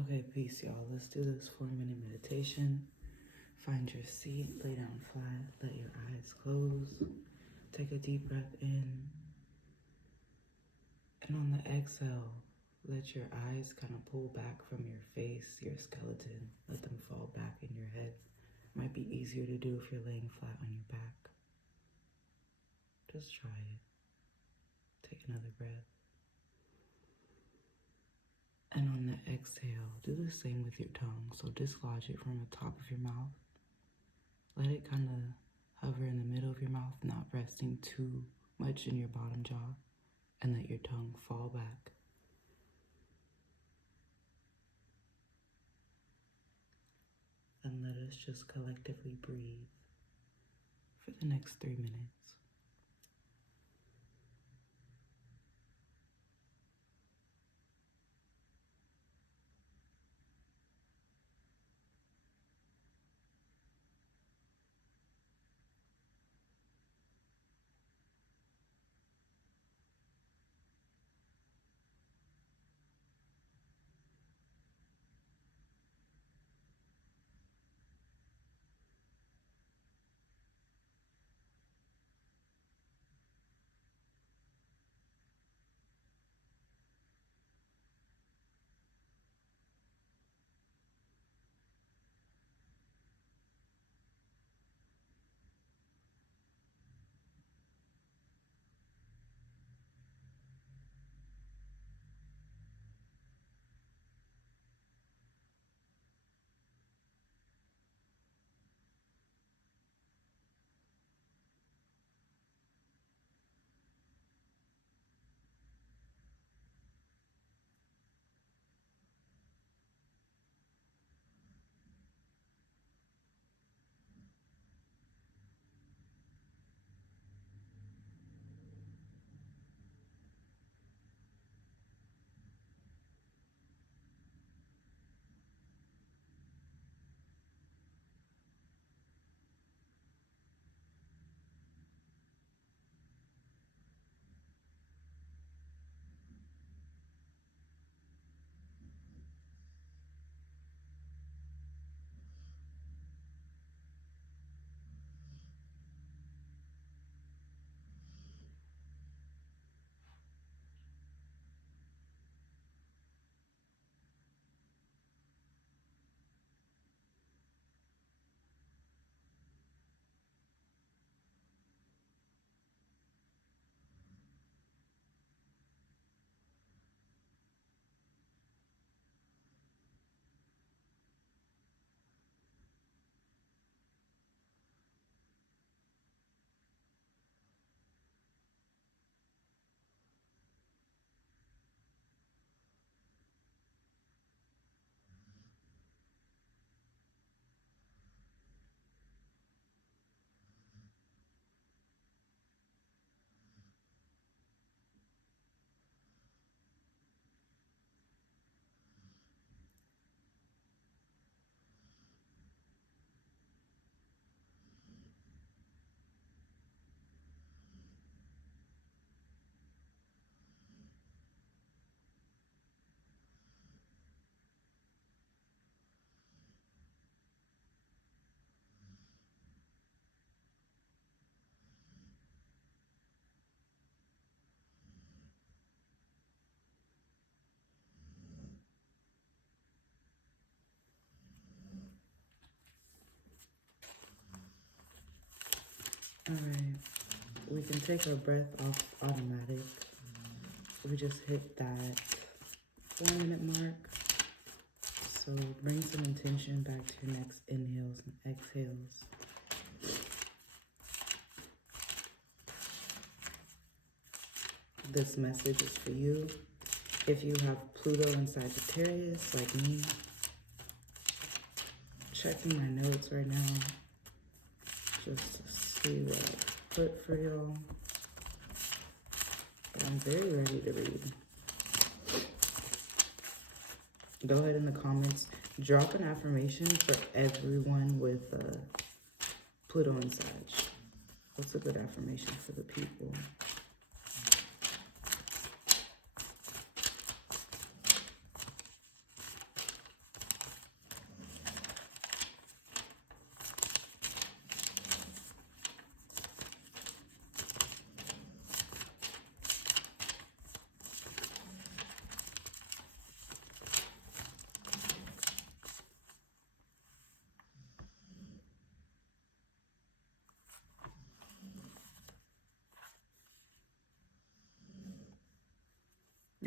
Okay, peace, y'all. Let's do this 4-minute meditation. Find your seat, lay down flat, let your eyes close. Take a deep breath in. And on the exhale, let your eyes kind of pull back from your face, your skeleton. Let them fall back in your head. Might be easier to do if you're laying flat on your back. Just try it. Take another breath. And on the exhale, do the same with your tongue. So dislodge it from the top of your mouth. Let it kind of hover in the middle of your mouth, not resting too much in your bottom jaw. And let your tongue fall back. And let us just collectively breathe for the next 3 minutes. All right, we can take our breath off automatic. We just hit that 4-minute mark. So bring some intention back to your next inhales and exhales. This message is for you. If you have Pluto and Sagittarius like me, checking my notes right now just to see what I put for y'all. But I'm very ready to read. Go ahead in the comments, drop an affirmation for everyone with Pluto and Sag. What's a good affirmation for the people?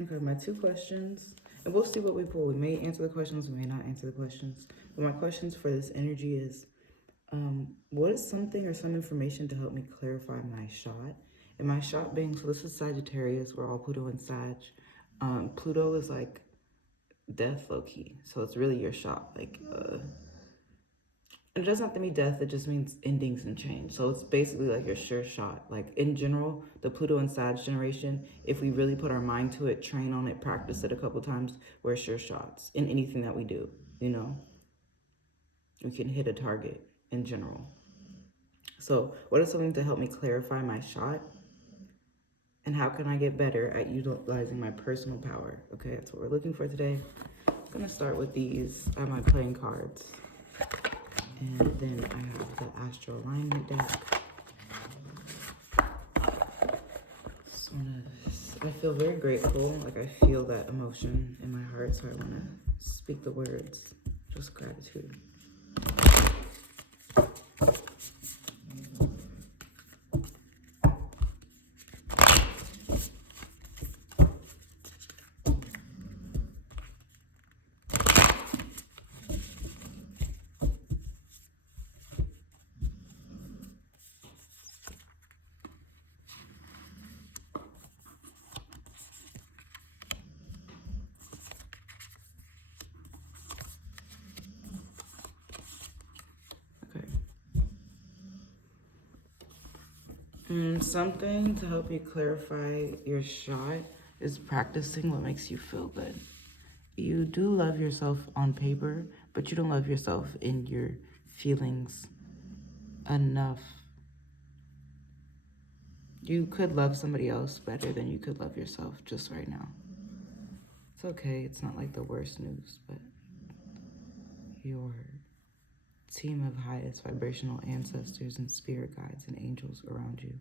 Okay, my 2 questions, and we'll see what we pull. We may answer the questions, we may not answer the questions. But my questions for this energy is, what is something or some information to help me clarify my shot? And my shot being, so this is Sagittarius, we're all Pluto and Sag. Pluto is like death, low-key. So it's really your shot. Like, and it doesn't have to be death, it just means endings and change. So it's basically like your sure shot. Like in general, the Pluto and Sag generation, if we really put our mind to it, train on it, practice it a couple times, we're sure shots in anything that we do, you know? We can hit a target in general. So what is something to help me clarify my shot? And how can I get better at utilizing my personal power? Okay, that's what we're looking for today. I'm gonna start with these. I have my playing cards. And then I have the Astro Alignment deck. I feel very grateful. Like I feel that emotion in my heart, so I want to speak the words. Just gratitude. Something to help you clarify your shot is practicing what makes you feel good. You do love yourself on paper, but you don't love yourself in your feelings enough. You could love somebody else better than you could love yourself just right now. It's okay, it's not like the worst news, but your team of highest vibrational ancestors and spirit guides and angels around you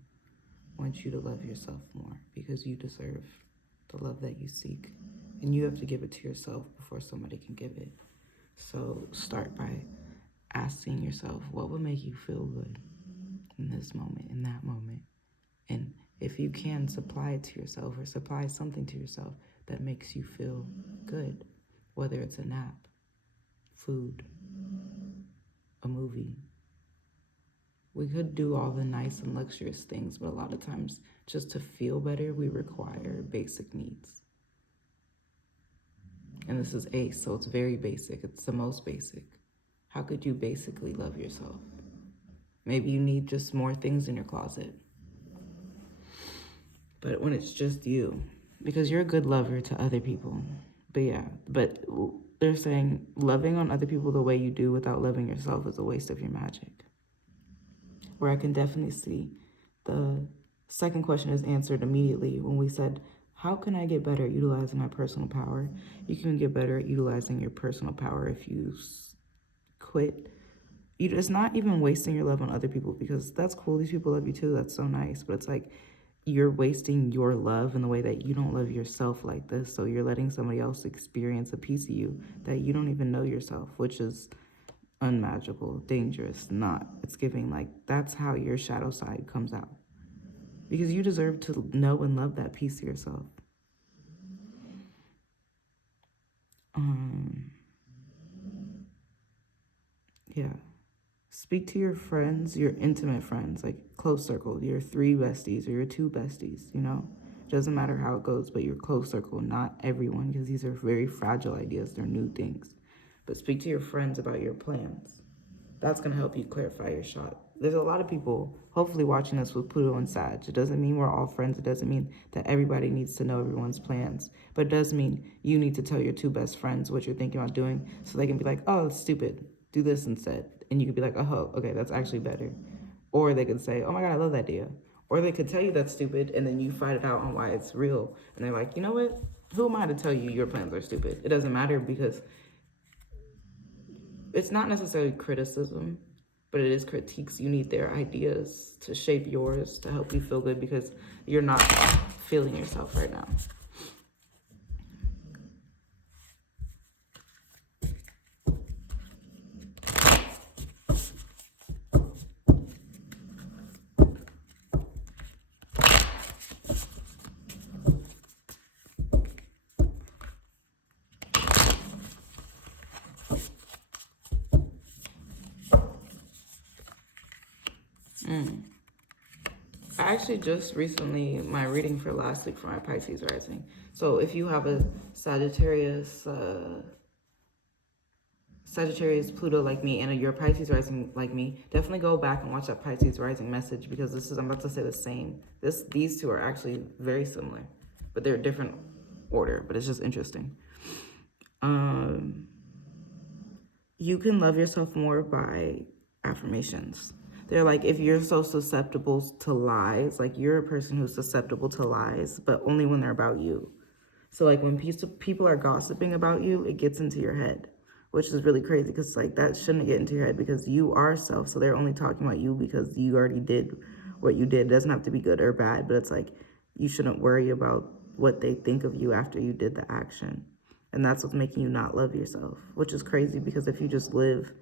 want you to love yourself more because you deserve the love that you seek. And you have to give it to yourself before somebody can give it. So start by asking yourself, what would make you feel good in this moment, in that moment? And if you can, supply it to yourself or supply something to yourself that makes you feel good, whether it's a nap, food, a movie. We could do all the nice and luxurious things, but a lot of times just to feel better, we require basic needs. And this is ACE, so it's very basic. It's the most basic. How could you basically love yourself? Maybe you need just more things in your closet. But when it's just you, because you're a good lover to other people. But yeah, but they're saying loving on other people the way you do without loving yourself is a waste of your magic. Where I can definitely see the second question is answered immediately when we said, how can I get better at utilizing my personal power? You can get better at utilizing your personal power if you quit. It's not even wasting your love on other people because that's cool. These people love you too. That's so nice. But it's like you're wasting your love in the way that you don't love yourself like this. So you're letting somebody else experience a piece of you that you don't even know yourself, which is unmagical, dangerous, not. It's giving like, that's how your shadow side comes out. Because you deserve to know and love that piece of yourself. Yeah. Speak to your friends, your intimate friends, like close circle, your 3 besties or your 2 besties, you know? Doesn't matter how it goes, but your close circle, not everyone, because these are very fragile ideas. They're new things. But speak to your friends about your plans. That's going to help you clarify your shot. There's a lot of people hopefully watching us with Pluto and Sag. It doesn't mean we're all friends. It doesn't mean that everybody needs to know everyone's plans. But it does mean you need to tell your 2 best friends what you're thinking about doing so they can be like, oh, that's stupid. Do this instead. And you could be like, oh, okay, that's actually better. Or they could say, oh my God, I love that idea. Or they could tell you that's stupid and then you fight it out on why it's real. And they're like, you know what? Who am I to tell you your plans are stupid? It doesn't matter because it's not necessarily criticism, but it is critiques. You need their ideas to shape yours, to help you feel good because you're not feeling yourself right now. I actually just recently, my reading for last week for my Pisces rising. So if you have a Sagittarius Pluto like me and your Pisces rising like me, definitely go back and watch that Pisces rising message, because I'm about to say the same. These two are actually very similar, but they're different order, but it's just interesting. You can love yourself more by affirmations. They're like, if you're so susceptible to lies, like you're a person who's susceptible to lies, but only when they're about you. So like when people are gossiping about you, it gets into your head, which is really crazy, because like that shouldn't get into your head, because you are self. So they're only talking about you because you already did what you did. It doesn't have to be good or bad, but it's like you shouldn't worry about what they think of you after you did the action. And that's what's making you not love yourself, which is crazy, because if you just live,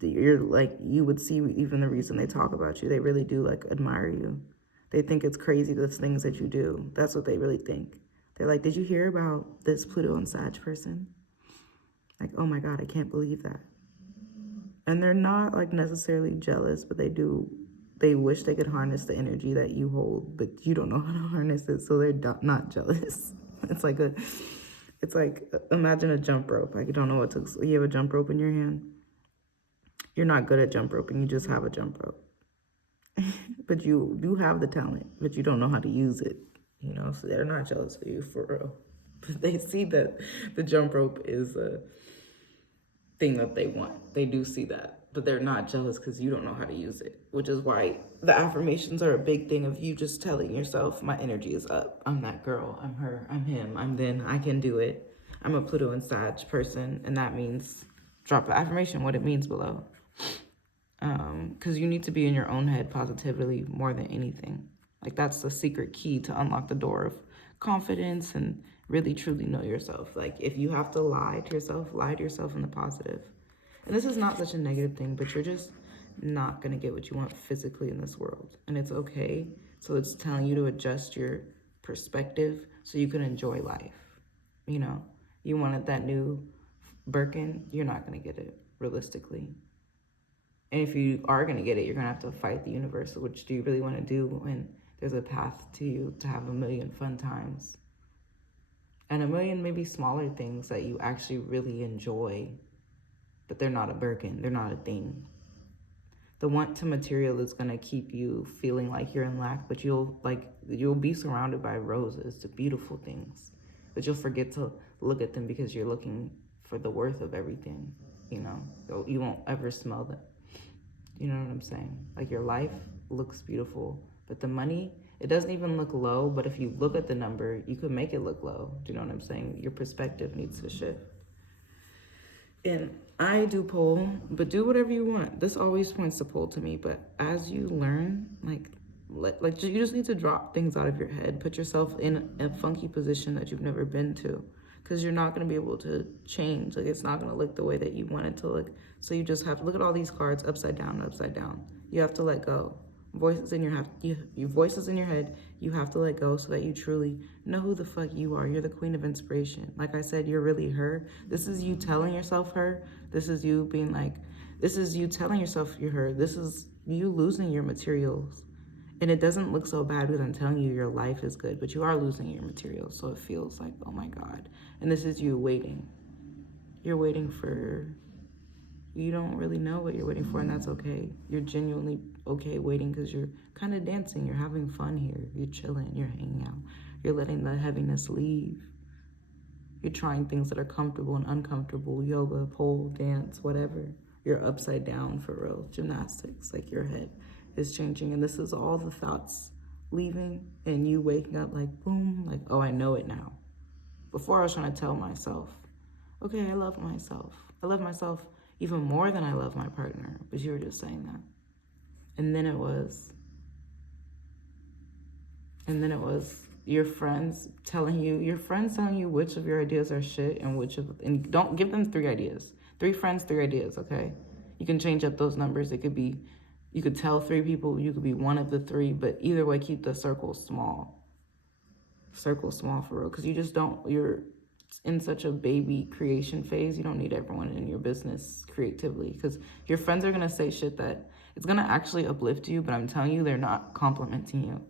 you're like, you would see even the reason they talk about you. They really do like admire you. They think it's crazy, the things that you do. That's what they really think. They're like, did you hear about this Pluto and Sag person? Like, oh my God, I can't believe that. And they're not like necessarily jealous, but they wish they could harness the energy that you hold, but you don't know how to harness it, so they're not jealous. It's like imagine a jump rope. Like, you don't know what to, you have a jump rope in your hand. You're not good at jump roping, you just have a jump rope. But you do have the talent, but you don't know how to use it, so they're not jealous of you for real. But they see that the jump rope is a thing that they want. They do see that, but they're not jealous because you don't know how to use it, which is why the affirmations are a big thing of you just telling yourself, my energy is up. I'm that girl. I'm her. I'm him. I'm then. I can do it. I'm a Pluto and Sag person, and that means drop the affirmation, what it means below. Because you need to be in your own head positively more than anything. Like, that's the secret key to unlock the door of confidence and really truly know yourself. Like, if you have to lie to yourself in the positive. And this is not such a negative thing, but you're just not going to get what you want physically in this world. And it's okay. So it's telling you to adjust your perspective so you can enjoy life. You wanted that new Birkin, you're not going to get it realistically. And if you are going to get it, you're going to have to fight the universe. Which do you really want to do when there's a path to you to have a million fun times? And a million maybe smaller things that you actually really enjoy, but they're not a Birkin. They're not a thing. The want to material is going to keep you feeling like you're in lack, but you'll be surrounded by roses, the beautiful things. But you'll forget to look at them because you're looking for the worth of everything, You won't ever smell them. You know what I'm saying? Like, your life looks beautiful, but the money, it doesn't even look low, but if you look at the number, you could make it look low. Do you know what I'm saying? Your perspective needs to shift. And I do pole, but do whatever you want. This always points to pole to me, but as you learn, you just need to drop things out of your head. Put yourself in a funky position that you've never been to, because you're not going to be able to change. Like, it's not going to look the way that you want it to look. So you just have to look at all these cards upside down, upside down. You have to let go. Voices in your head, you have to let go so that you truly know who the fuck you are. You're the queen of inspiration. Like I said, you're really her. This is you telling yourself her. This is you being like, this is you telling yourself you're her. This is you losing your materials. And it doesn't look so bad because I'm telling you your life is good, but you are losing your materials. So it feels like, oh my God. And this is you waiting. You're waiting for, you don't really know what you're waiting for, and that's okay. You're genuinely okay waiting because you're kind of dancing. You're having fun here. You're chilling. You're hanging out. You're letting the heaviness leave. You're trying things that are comfortable and uncomfortable. Yoga, pole, dance, whatever. You're upside down for real. Gymnastics, like your head is changing. And this is all the thoughts leaving and you waking up like, boom, like, oh, I know it now. Before I was trying to tell myself, okay, I love myself. I love myself even more than I love my partner. But you were just saying that. And then it was your friends telling you which of your ideas are shit and don't give them 3 ideas. 3 friends, 3 ideas, okay? You can change up those numbers. It could be, you could tell 3 people, you could be one of the 3, but either way, keep the circle small. Circle small for real, because you just don't, in such a baby creation phase, you don't need everyone in your business creatively, because your friends are gonna say shit that it's gonna actually uplift you, but I'm telling you, they're not complimenting you.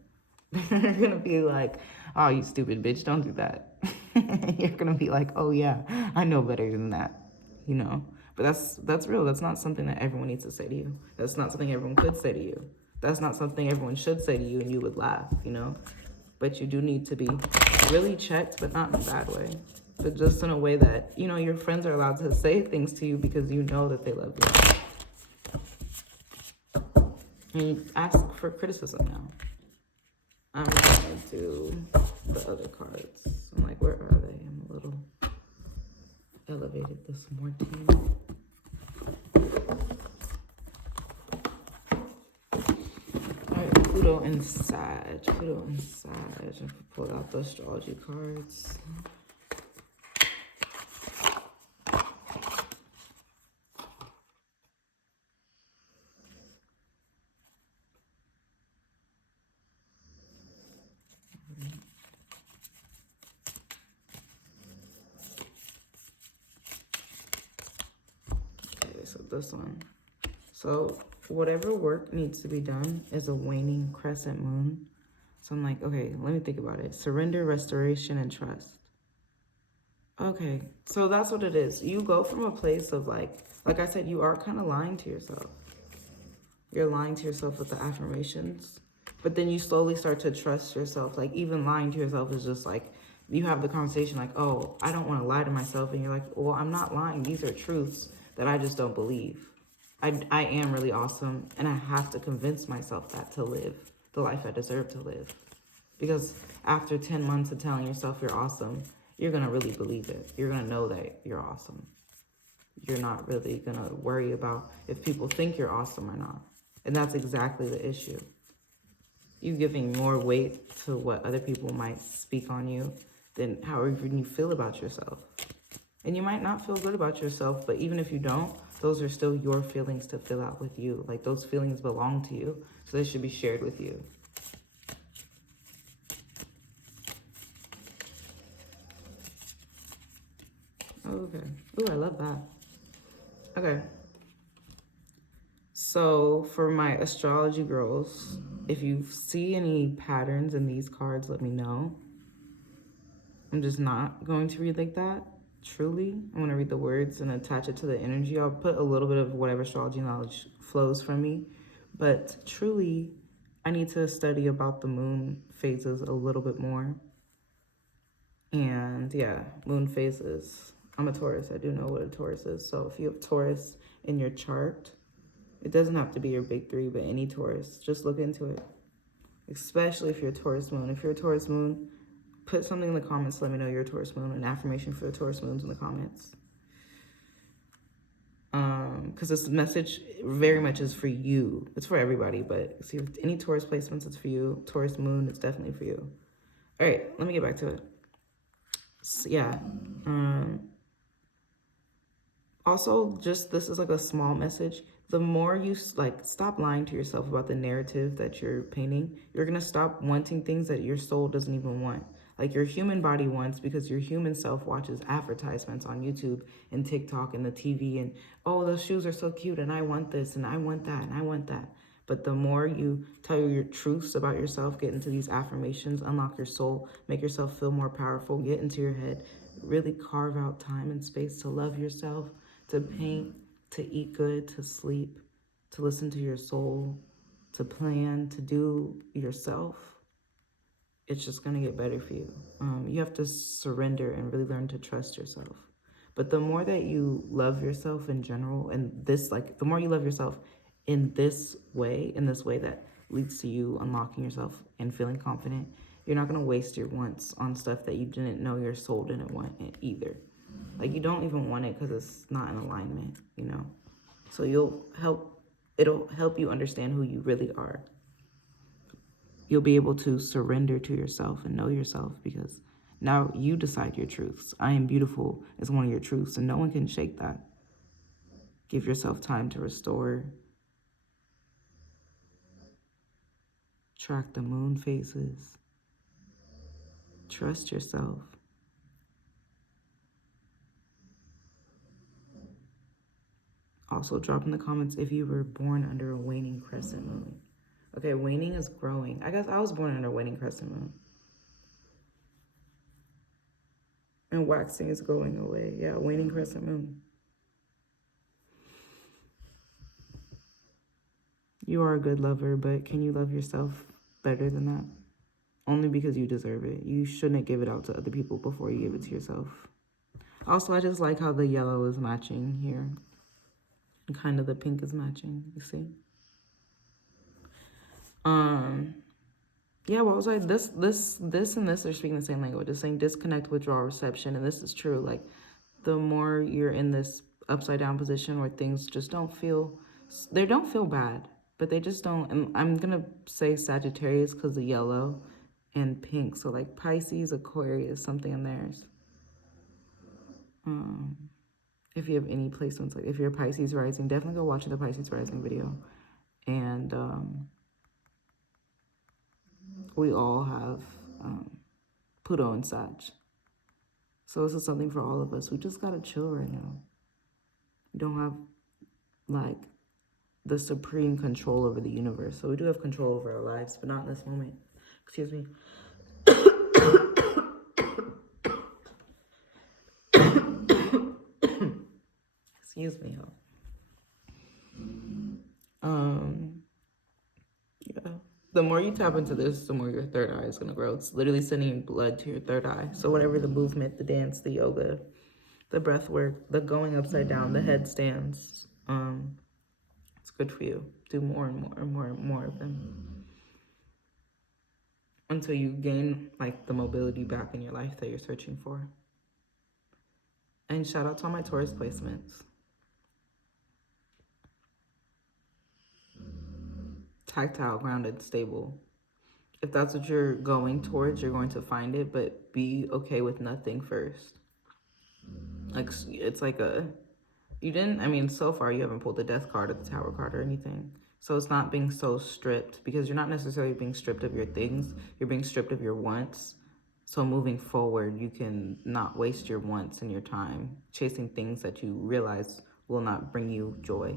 They're gonna be like, "Oh, you stupid bitch, don't do that." You're gonna be like, "Oh yeah, I know better than that," you know. But that's real. That's not something that everyone needs to say to you. That's not something everyone could say to you. That's not something everyone should say to you, and you would laugh, you know. But you do need to be really checked, but not in a bad way, but just in a way that, you know, your friends are allowed to say things to you because you know that they love you. And you ask for criticism now. I'm going to do the other cards. I'm like, where are they? I'm a little elevated this morning. Alright, Pluto and Sag. Pluto and Sag. I pulled out the astrology cards. Okay, so this one. So whatever work needs to be done is a waning crescent moon. So I'm like, okay, let me think about it. Surrender, restoration, and trust. Okay, so that's what it is. You go from a place of like I said, you are kind of lying to yourself. You're lying to yourself with the affirmations, but then you slowly start to trust yourself. Like even lying to yourself is just like, you have the conversation like, oh, I don't want to lie to myself. And you're like, well, I'm not lying. These are truths that I just don't believe. I am really awesome, and I have to convince myself that to live the life I deserve to live. Because after 10 months of telling yourself you're awesome, you're going to really believe it. You're going to know that you're awesome. You're not really going to worry about if people think you're awesome or not. And that's exactly the issue. You giving more weight to what other people might speak on you than however you feel about yourself. And you might not feel good about yourself, but even if you don't, those are still your feelings to fill out with you. Like those feelings belong to you, so they should be shared with you. Okay. Ooh, I love that. Okay. So for my astrology girls, if you see any patterns in these cards, let me know. I'm just not going to read like that. Truly, I'm going to read the words and attach it to the energy. I'll put a little bit of whatever astrology knowledge flows from me. But truly, I need to study about the moon phases a little bit more. And yeah, moon phases. I'm a Taurus. I do know what a Taurus is. So if you have Taurus in your chart, it doesn't have to be your big three, but any Taurus, just look into it. Especially if you're a Taurus moon. If you're a Taurus moon, put something in the comments. Let me know you're a Taurus moon. An affirmation for the Taurus moons in the comments. Because this message very much is for you. It's for everybody, but see, if any Taurus placements, it's for you. Taurus moon, it's definitely for you. All right, let me get back to it. So, yeah. Also, just this is like a small message. The more you like stop lying to yourself about the narrative that you're painting, you're gonna stop wanting things that your soul doesn't even want. Like your human body wants, because your human self watches advertisements on YouTube and TikTok and the TV, and oh, those shoes are so cute, and I want this, and I want that, and I want that. But the more you tell your truths about yourself, get into these affirmations, unlock your soul, make yourself feel more powerful, get into your head, really carve out time and space to love yourself, to paint, to eat good, to sleep, to listen to your soul, to plan, to do yourself, it's just going to get better for you. You have to surrender and really learn to trust yourself. But the more that you love yourself in general, and this, like, the more you love yourself in this way that leads to you unlocking yourself and feeling confident, you're not going to waste your wants on stuff that you didn't know your soul didn't want it either. Like, you don't even want it because it's not in alignment, you know? So it'll help you understand who you really are. You'll be able to surrender to yourself and know yourself, because now you decide your truths. I am beautiful is one of your truths, and no one can shake that. Give yourself time to restore. Track the moon phases. Trust yourself. Also, drop in the comments if you were born under a waning crescent moon. Okay, waning is growing. I guess I was born under a waning crescent moon. And waxing is going away. Yeah, waning crescent moon. You are a good lover, but can you love yourself better than that? Only because you deserve it. You shouldn't give it out to other people before you give it to yourself. Also, I just like how the yellow is matching here. And kind of the pink is matching, you see? Yeah, what was I? This and this are speaking the same language. It's saying disconnect, withdrawal, reception. And this is true. Like, the more you're in this upside down position where things just don't feel, they don't feel bad, but they just don't. And I'm going to say Sagittarius because of yellow and pink. So like Pisces, Aquarius, something in theirs. If you have any placements, like if you're a Pisces rising, definitely go watch the Pisces rising video. And we all have Pluto and Sag. So this is something for all of us. We just gotta chill right now. We don't have like the supreme control over the universe. So we do have control over our lives, but not in this moment. Excuse me. Excuse me, y'all. Yeah. The more you tap into this, the more your third eye is gonna grow. It's literally sending blood to your third eye. So whatever the movement, the dance, the yoga, the breath work, the going upside down, the headstands, it's good for you. Do more and more and more and more of them until you gain like the mobility back in your life that you're searching for. And shout out to all my Taurus placements. Tactile, grounded, stable. If that's what you're going towards, you're going to find it, but be okay with nothing first. Like, it's like you didn't, I mean, so far you haven't pulled the death card or the tower card or anything. So it's not being so stripped, because you're not necessarily being stripped of your things. You're being stripped of your wants. So moving forward, you can not waste your wants and your time chasing things that you realize will not bring you joy.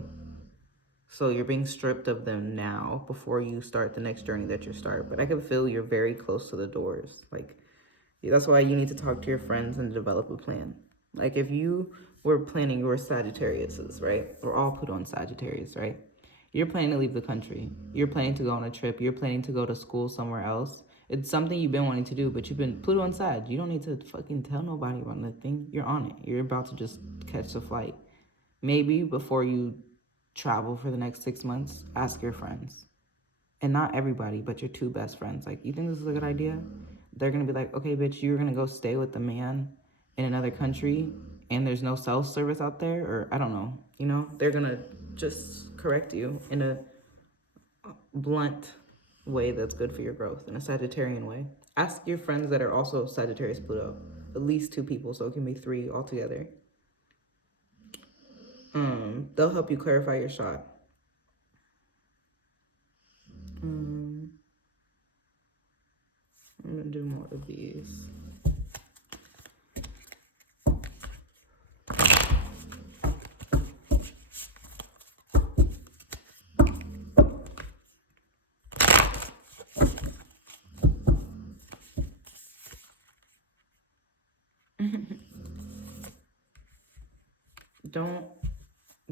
So you're being stripped of them now before you start the next journey that you start. But I can feel you're very close to the doors. Like, that's why you need to talk to your friends and develop a plan. Like, if you were planning your Sagittariuses, right? We're all put on Sagittarius, right? You're planning to leave the country. You're planning to go on a trip. You're planning to go to school somewhere else. It's something you've been wanting to do, but you've been Pluto and Sag. You don't need to fucking tell nobody about nothing. You're on it. You're about to just catch the flight. Maybe before you travel for the next 6 months, ask your friends. And not everybody, but your two best friends. Like, you think this is a good idea? They're going to be like, okay, bitch, you're going to go stay with the man in another country and there's no cell service out there? Or I don't know. You know, they're going to just correct you in a blunt way that's good for your growth, in a Sagittarian way. Ask your friends that are also Sagittarius Pluto. At least 2 people, so it can be 3 altogether. They'll help you clarify your shot. I'm gonna do more of these.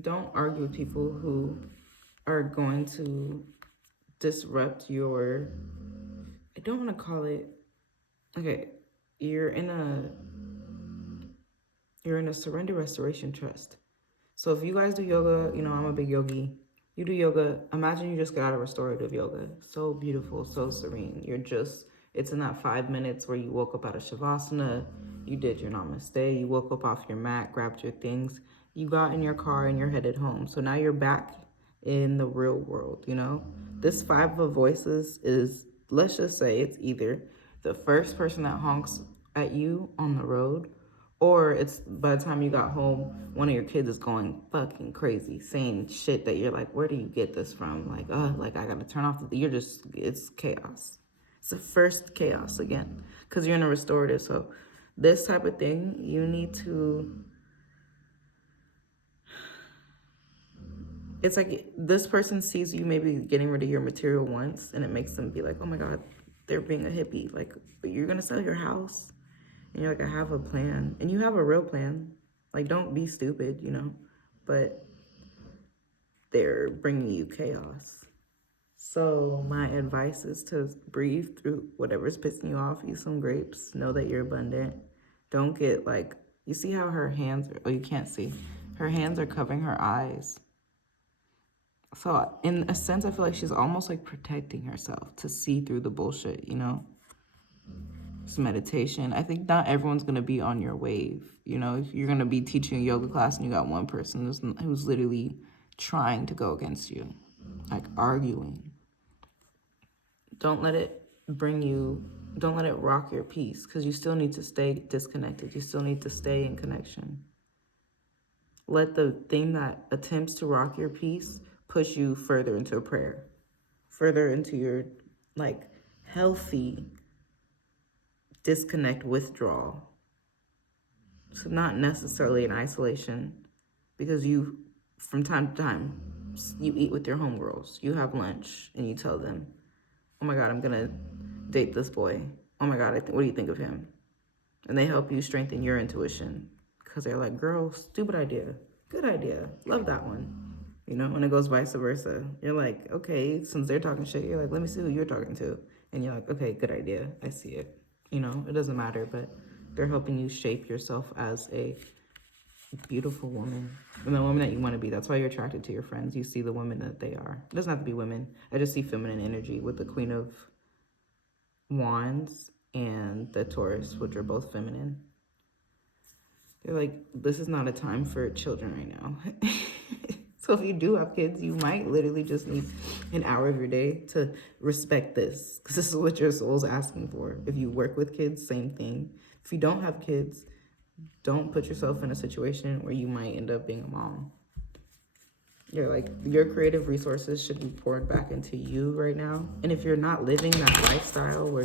Don't argue with people who are going to disrupt your, I don't want to call it, okay, you're in a surrender restoration trust. So if you guys do yoga, you know, I'm a big yogi. You do yoga, imagine you just got out of restorative yoga. So beautiful, so serene. It's in that 5 minutes where you woke up out of Shavasana, you did your namaste, you woke up off your mat, grabbed your things, you got in your car and you're headed home. So now you're back in the real world, you know? This 5 of voices is, let's just say it's either the first person that honks at you on the road, or it's by the time you got home, one of your kids is going fucking crazy, saying shit that you're like, where do you get this from? Like, I gotta turn off it's chaos. It's the first chaos again, because you're in a restorative. So this type of thing, you need to it's like this person sees you maybe getting rid of your material once, and it makes them be like, oh my God, they're being a hippie. Like, you're going to sell your house? And you're like, I have a plan. And you have a real plan. Like, don't be stupid, you know? But they're bringing you chaos. So my advice is to breathe through whatever's pissing you off. Eat some grapes. Know that you're abundant. Don't get like, you see how her hands are, oh, you can't see. Her hands are covering her eyes. So in a sense, I feel like she's almost like protecting herself to see through the bullshit, you know? It's meditation. I think not everyone's going to be on your wave. You know, if you're going to be teaching a yoga class and you got one person who's literally trying to go against you, like arguing. Don't let it don't let it rock your peace, because you still need to stay disconnected. You still need to stay in connection. Let the thing that attempts to rock your peace push you further into a prayer, further into your like healthy disconnect withdrawal. So not necessarily in isolation, because you, from time to time, you eat with your homegirls. You have lunch and you tell them, oh my God, I'm going to date this boy. Oh my God, what do you think of him? And they help you strengthen your intuition, because they're like, girl, stupid idea. Good idea. Love that one. You know, and it goes vice versa. You're like, okay, since they're talking shit, you're like, let me see who you're talking to. And you're like, okay, good idea. I see it. You know, it doesn't matter, but they're helping you shape yourself as a beautiful woman, and the woman that you want to be. That's why you're attracted to your friends. You see the women that they are. It doesn't have to be women. I just see feminine energy with the Queen of Wands and the Taurus, which are both feminine. They're like, this is not a time for children right now. So if you do have kids, you might literally just need an hour of your day to respect this, because this is what your soul's asking for. If you work with kids, same thing. If you don't have kids, don't put yourself in a situation where you might end up being a mom. You're like, your creative resources should be poured back into you right now. And if you're not living that lifestyle where